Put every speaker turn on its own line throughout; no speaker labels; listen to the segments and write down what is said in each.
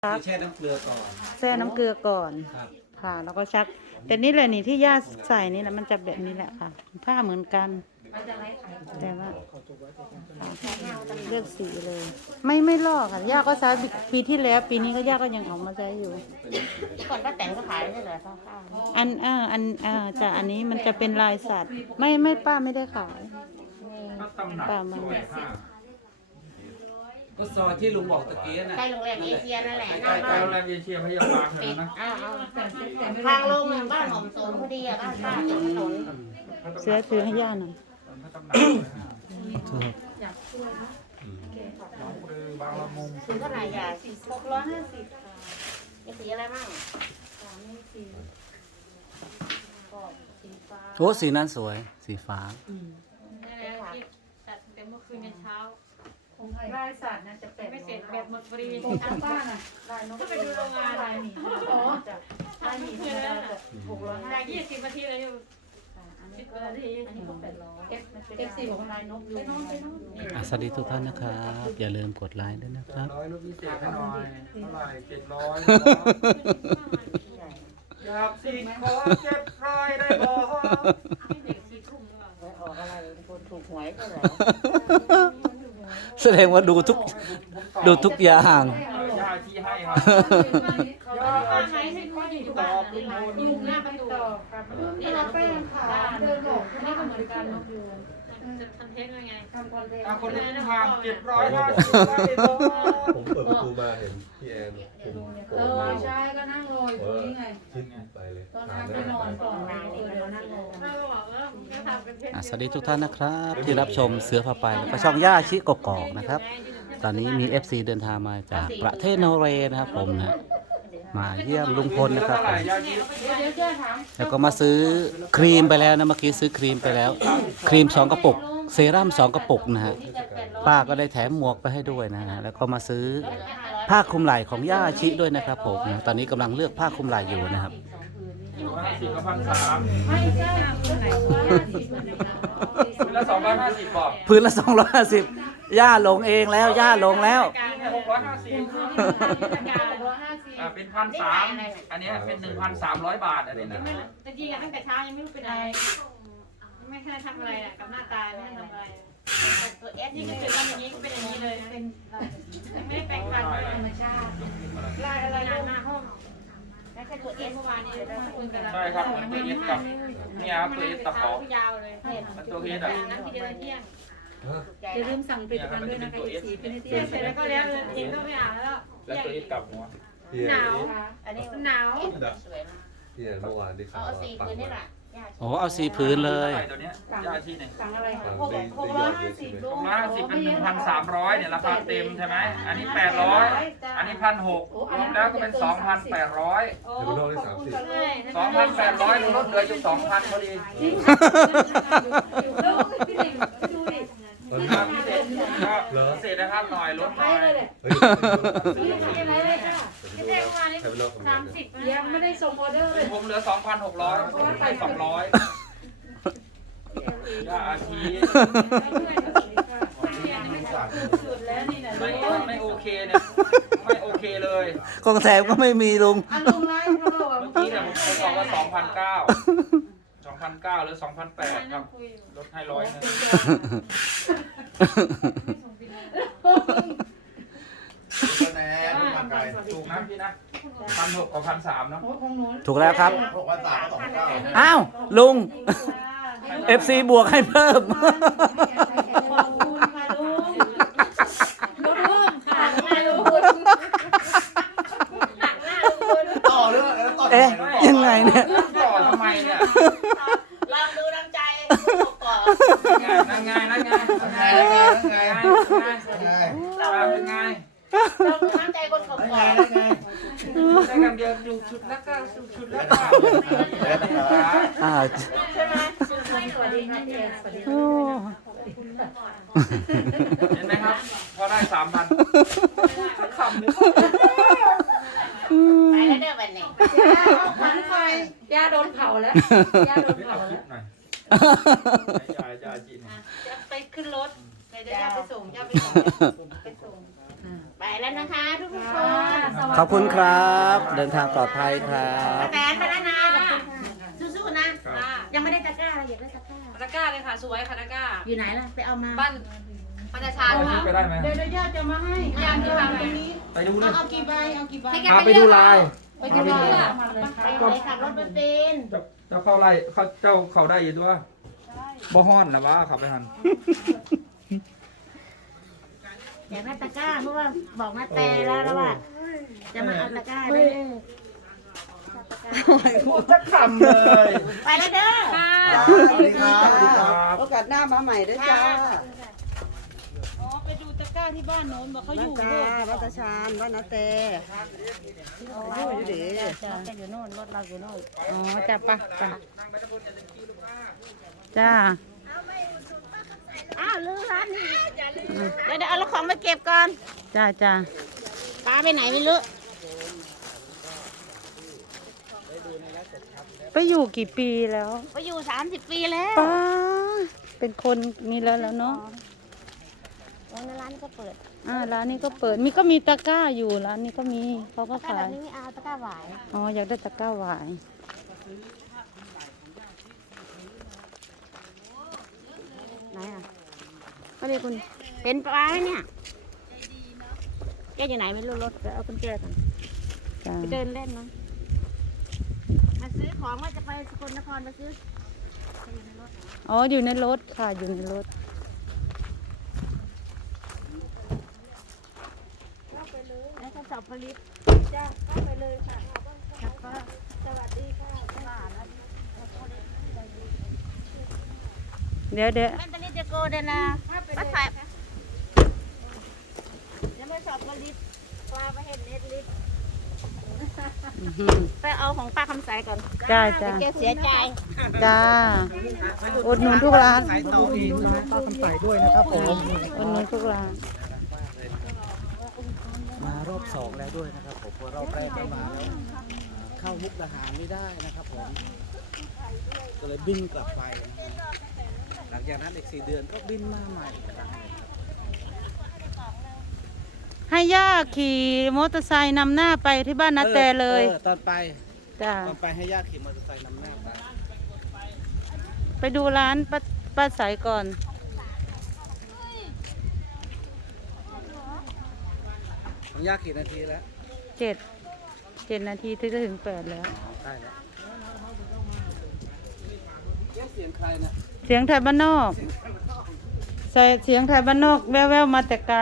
แช่น้ำเกลือก่อน
แช่น้ำเกลือก่อน
ครับ
ค่ะแล้วก็ชักแต่นี่แหละนี่ที่ย่าใส่นี่แหละมันจะแบบนี้แหละค่ะผ้าเหมือนกันแต่ว่าเลือกสีเลย ไม่ลอกค่ะย่าก็ใช้ปีที่แล้วปีนี้ก็ย่าก็ยังเอามาใช้อยู่
ก่อนป้าแตนก็ขายใช่เหรอข้าว
จะอันนี้มันจะเป็นลายสัตว์ไม่ป้าไม่ได้ขายป้ามัน
ก็ซอยที่ลุงบอกตะกี้น่ะ
ใกล้โรงแรมเอเชียนั่นแหละ
ใกล้โรงแรมเอเชียพยาบาลเหรอนะ
ทางลงบ้านหอมสนพอดีอ่ะบ้านป้าติดถนน
เสื้อซื้อให้ย่าหน่อย
บางละมุง
ซื้อเท่าไหร่อ่ะ650มีสีอะไรมั่ง
โอ้สีนั้นสวยสีฟ้า
ตัดแต่เมื่อคืนเช้า
ลายสัตว์น่าจะเป็น
ไม่เสร็จแบบหมดพอดี
ทางบ้านอ่ะลายนก
ก็ไปดูโรงงานอะไรนี่
อ๋อลายหมีธรรมดาจะ650
ได้20 นาทีเลยอยู่10 นาที
อันนี้ก็800 F4 ของลายนกอยู่
สวัสดีทุกท่านนะครับ อย่าลืมกดไลค์ด้วยนะครับ
ร้อยลูกพิเศษให้หน่อยเท่าไหร่700อยากสิขอ700ได้บ่
เด็ก4 ทุ่มหรือเปล่า
ไปออกอะไรคนถูกหวยก็เหรอ
แสดงว่าดูทุกอย่าง
ย่าที่ให้ครับ
ป้าไหนให้ดูอยู่บ้านอยู่หน้าประตู
นี่เราแป้งค่ะเดินหลอกนี่ก็เหมือนกันนกยูง
จะทำเทคยังไง
ทำคอนเทนต์
คนเล่นทาง750ได้บ่
ผมเปิดประตูมาเห็นพี่แอนผม
ใช่ก็นั่งรออยู่ตรงนี้ไง
ชิดไปเลย
ตอนนั้นไปนอนก่อนเรานั่งรอ
ป้าก็บอกว่าจะทำเป็นเทค
สวัสดีทุกท่านนะครับ ที่รับชมเสือพาไปแล้วก็ช่องย่าชิกกอกนะครับ ตอนนี้มี FC เดินทางมาจากประเทศนอร์เวย์นะครับผมนะมาเยี่ยมลุงพลนะครับ
เท่าไหร่ย่าชี
เดี๋ยวเจ้าถาม
แล้วก็มาซื้อครีมไปแล้วนะเมื่อกี้ซื้อครีมไปแล้ว ครีม2 กระปุกเซรั่ม2 กระปุกนะฮะป้าก็ได้แถมหมวกไปให้ด้วยนะฮะแล้วก็มาซื้อผ้าคลุมไหล่ของย่าชิด้วยนะครับผมนะตอนนี้กำลังเลือกผ้าคลุมไหล่อยู่นะครับ
50กับ1,300
ไม่ใช่คนไหนตัวย่าสีมัน
พื้นละ250บอก
พื้นละ250ย่าลงเองแล้วย่าลงแล้ว
650เป็น1,300อันนี้เป็น1,300 บาทอันนี้นะ
แต่จริงตั้งแต่เช้ายังไม่รู้เป็นอะไรไม่ทันทำอะไรกับหน้าตาไม่ทำอะไร
ตัวเอส
นี่
นี่
ก็
ก็
เจ
คือ
อกันอย่างนี้เป็นอย่างนี้เลยเป็นไม่ได้แปลงฟันธรรมชาติ
ลายอะไร
หน้าห้อง
ไม่ใช่ตัวเอส
เมื่อวานนี้คุยกันแล้ว
ใช่ครับมันตัวเอสกับเนี่ยครับตัวเอสตะขอ
ยาวเลย
มันตัวเอสอ่ะ
นั้นทีเดียวเที่ยง
อย่าลืมสั่งผลิตภัณฑ์ด้วยนะคะอีสีเป็นที่
เที่ยงเสร็จแล้วก็แล้วเลยทิ้งก็ไม่อ่านแล้ว
แล้วตัวเอสกลับหัว
พี่แอน
หนาว
อันนี้
หนาว
สวยมาก
พี่แอนเมื่อวานที่
เอา
เขา
สี
ปัก
คืนนี่
ไว้
แหละ
โอ้เอาสีพื้นเลย
ตัวเนี้ยยาชีหนึ่ง
สั่งอะไร
ปัก
650
ได้ยอดเยอะใช่ไหม
ลูก
150เป็น1,300เนี่ยราคาเต็มใช่ไหมอันนี้800อันนี้1,600รวมแล้วก็เป็น2,800
โอ้
เดี๋ยวไปนอกได้30
ใช่
2,800ลดเหลืออยู่2,000พอดี
พี่หนิงดูดิ
ตอน
ค
นี้
รับพิเศษก็พิเศษนะครับหน่อยลดหน่อย
เฮ้ย
พี่อะไรเลยค่ะ
ที่เที่ยงเมื่อวานนี้
ใช้ไปรอบของงานเนี่ย
30
ยังไม่ได้ส่งออเดอร์เลย
ผมเหลือ 2,600ไป200ยาอาชี
สุดแล้วนี่นะ
ไม่โอเคเนี่ยไม่โอเคเลย
ของแถมก็ไม่มีลุง
อันลุงไลฟ์เขาบอกว่า
เมื่อกี้เนี่ยผมบอกว่า2,900หรือ2,800ครับลดให้100นึง
แน่ร่างกาย
ถูกนะพี่นะ1,600กับ1,300เนาะ
ของหนู
ถูกแล้วครับ
6,329
อ้าวลุง FC บวกให้เพิ่ม
ขอบคุณค่ะลุงลุงค่ะลุง
ต่อเรื่องแล้วต่อ
เอ๊ะยังไงเนี่ย
ต่อทำไมเนี่ย
ลองดูน้ำใจก่อน
นั่งไง
ไง
เป็นไง
ลองดูน้ำใจคนก่อน
ได้กันเดียวดูชุดแล้วก็ชุดแล้วก็
อ้าว
ใช่ไหม
สวัสดีค่ะพี่แอนสวัสดี
โอ้
เห็นไหมครับ พอได้3,000คำนึง
ไปแล้วเด้อวันนี้
ขวัญไฟย่าโดนเผาแล้วย่าโดนเผาแล้ว
หน่อยยาจีน
จะไปขึ้นรถเดี๋ยวจะไปส่งจะไปส่ง
ไปแล้วนะคะทุกคน
ขอบคุณคุณครับ เดินทางปลอดภัยครับ
แฟนไปแล้วนะสู้ๆนะ ยังไม่ได้ตะกร้าเลยอยากได้ตะกร้า
ตะกร้าเลยค่ะสวยค่ะตะกร้า
อยู่ไหนล่ะ ไปเอามา
บ้านปัญญาชาญ
เอา
ค่ะ
ไปได้ไหม
เดี๋ยวย่าจะมาให้
ย่าที่มาไหม
ไปดูเลย
เอากี่ใบเอากี่ใบ
ให้แก
พาไปดูลาย
ไปกี่ใบ
ไปเลยขับรถไปเป็น
เจ้าเข้าไล่เจ้าเข้าได้อยู่ด้วยบ่ฮ้อนนะวะขับไปหัน
อยากได้ตะกร้าเพราะว่าบอกนาแต่แล้วว่าจะมาเอาตะกร้าด้วย
พูดสักคำเลย
ไปแล้วเด้อ
สวัสดีครับสวัสดีครับ
โอกาสหน้ามาใหม่ด้วยจ้า
อ๋อไปดูตะกร้าที่บ้านโน้นบอกเขาอ
บ้าน
ยู่
จ้าบ้านตาชานบ้านนาเตอยู่ดี
เราจะอยู่โน่นรถเราอยู่โน่น
อ๋อจ้าปะจ้า
อ้าวลืมร้านนี่เดี๋ยวเอาของมาเก็บก่อน
จ้าจ้า
ป้าไปไหนไม่รู้
ไปอยู่กี่ปีแล้ว
ไปอยู่30 ปีแล้ว
ป้าเป็นคนมีแล้วเนาะ
โอ้ในร้านก็เปิด
ร้านนี้ก็เปิดก็มีตะกร้าอยู่ร้านนี้ก็มีเขาก็
ตะกร้าแบ
ขาย
บนี้ไม่เอาตะกร้าหวาย
อ๋ออยากได้ตะกร้าหวาย
ไหนอ่ะก็เลยคุณเห็นปลาไหมเนี่ยแกอยู่ไหนไม่รู้รถเดี๋ยวเอากุญแจก่อน
จ้า
ไปเดินเล่นมั้งมาซื้อของว่าจะไปสกลนครมาซื้อ
อ๋ออยู่ในรถค่ะอยู่ในรถ
แล้วก็สอบผลิตจ้าเข้าไปเลยค่ะสวัสดีค่ะ
เดี๋ยว
แม่ตอนนี้จะโกเดนะมาถ่ายเดี๋ยวมาสอบผลิตปลาไปเห็นเน็ตลิฟไปเอาของป้าคำใสก่อน
จ้า
ไปเจอเสียใจ
จ้าอุดหนุนทุกร้าน
ป้าคำใสด้วยนะครับผม
อุดหนุนทุกร้าน
มารอบสองแล้วด้วยนะครับผมเพราะรอบแรกก็มาแล้วเข้ามุกดาหารไม่ได้นะครับผมก็เลยบินกลับไปนะครับหลังจากนั้นอีก4 เดือนก็บินมาใหม่อีกครั้งหนึ่งครับ
ให้ย่าขี่มอเตอร์ไซค์นำหน้าไปที่บ้านนาแต่เลย
ตอนไป
จ้า
ตอนไปให้ญาติขี่มอเตอร์ไซค์นำหน้าไป
ไปดูร้านป้าใสก่อน
ของญาติกี่นาทีแล้ว
7 นาทีถึงจะถึง 8 แล้ว
ใกล้แล้วเสียงใครนะ
เสียงไทยบ้านนอกใส่เสียงไทยบ้านนอกแว่วๆมาแต่ไกล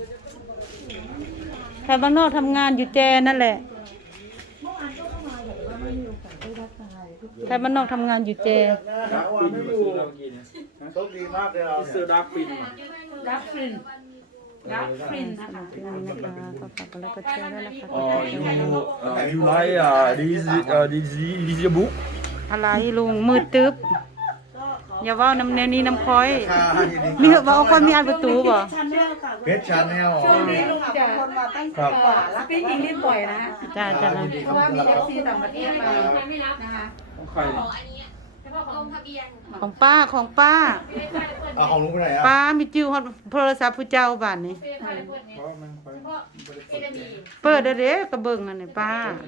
ไทยบ้านนอกทำงานอยู่แจนั่นแหละไทยบ้านนอกทำงานอยู่แจ
โชคดีมากเลยเรา
เสือดับปิน
สำหรับคลิปนี้นะคะก็ฝากกันแล้วก็แชร์ด้วยนะคะ
you like this book
อะไรลุงมืดตึ๊บอย่าว่าน้ำแนวนี้น้ำค้อย
ค่ะยินดี
มีว่าเอาคนมีอันประตูบ่
เพชรชาแนล
คนมาตั้ง10 กว่าแล้วพี่หญิงรีบปล่อยนะ
จ้าจ้า
เพราะว่ามีFC ต่างประเทศมานะคะ
ของใคร
ของป้า
ของลุงไปไหนอ่ะ
ป้ามีจิ้วฮอดโทรศัพท์ผู้เจ้าบ้านนี้
เพราะมันค่อย
เปิดเด้อกระเบิงอันนี้ป้า